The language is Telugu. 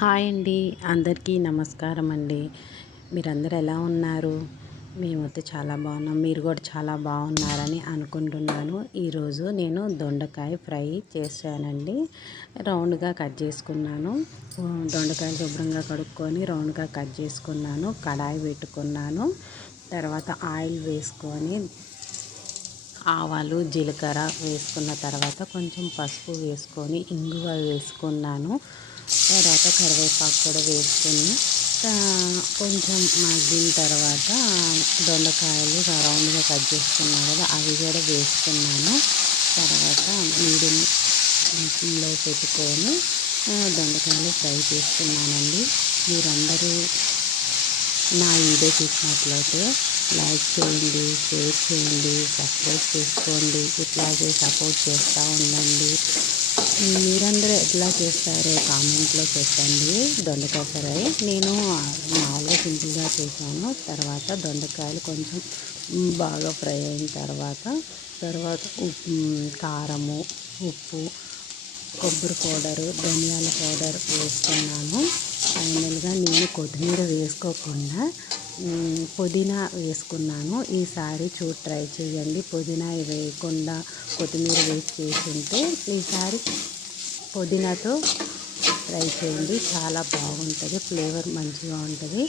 హాయ్ అండి. అందరికీ నమస్కారం అండి. మీరందరూ ఎలా ఉన్నారు? మేమైతే చాలా బాగున్నాం. మీరు కూడా చాలా బాగున్నారని అనుకుంటున్నాను. ఈరోజు నేను దొండకాయ ఫ్రై చేశానండి. రౌండ్గా కట్ చేసుకున్నాను. దొండకాయలు శుభ్రంగా కడుక్కొని రౌండ్గా కట్ చేసుకున్నాను. కడాయి పెట్టుకున్నాను. తర్వాత ఆయిల్ వేసుకొని ఆవాలు జీలకర్ర వేసుకున్న తర్వాత కొంచెం పసుపు వేసుకొని ఇంగువ వేసుకున్నాను. తర్వాత కరివేపాకు కూడా వేసుకొని కొంచెం మగ్గిన తర్వాత దొండకాయలు రౌండ్గా కట్ చేసుకున్నాను కదా, అవి కూడా వేసుకున్నాను. తర్వాత మీడియంలో పెట్టుకొని దొండకాయలు ఫ్రై చేసుకున్నానండి. మీరందరూ నా వీడియో చూసినట్లయితే లైక్ చేయండి, షేర్ చేయండి, సబ్స్క్రైబ్ చేసుకోండి. ఇట్లాగే సపోర్ట్ చేస్తూ ఉండండి. మీరందరూ ఎట్లా చేస్తారో కామెంట్లో పెట్టండి. దొండకాయ ఫ్రై నేను మామూలుగా సింపుల్గా చేశాను. తర్వాత దొండకాయలు కొంచెం బాగా ఫ్రై అయిన తర్వాత కారము, ఉప్పు, కొబ్బరి పౌడరు, ధనియాల పౌడర్ వేసుకున్నాను. ఫైనల్గా నేను కొత్తిమీర వేసుకోకుండా పుదీనా వేసుకున్నాను. ఈసారి ట్రై చేయండి. పుదీనా వేయకుండా కొత్తిమీర వేసి చేసుంటే ఈసారి పుదీనాతో ట్రై చేయండి. చాలా బాగుంటుంది, ఫ్లేవర్ మంచిగా ఉంటుంది.